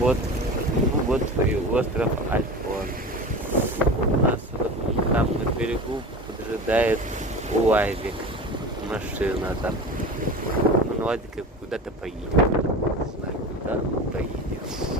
Вот, ну, вот и остров Альхон. У нас вот там на берегу поджидает УАЗик. Машина там. Мы на УАЗике куда-то поедем. Не знаю, куда мы поедем.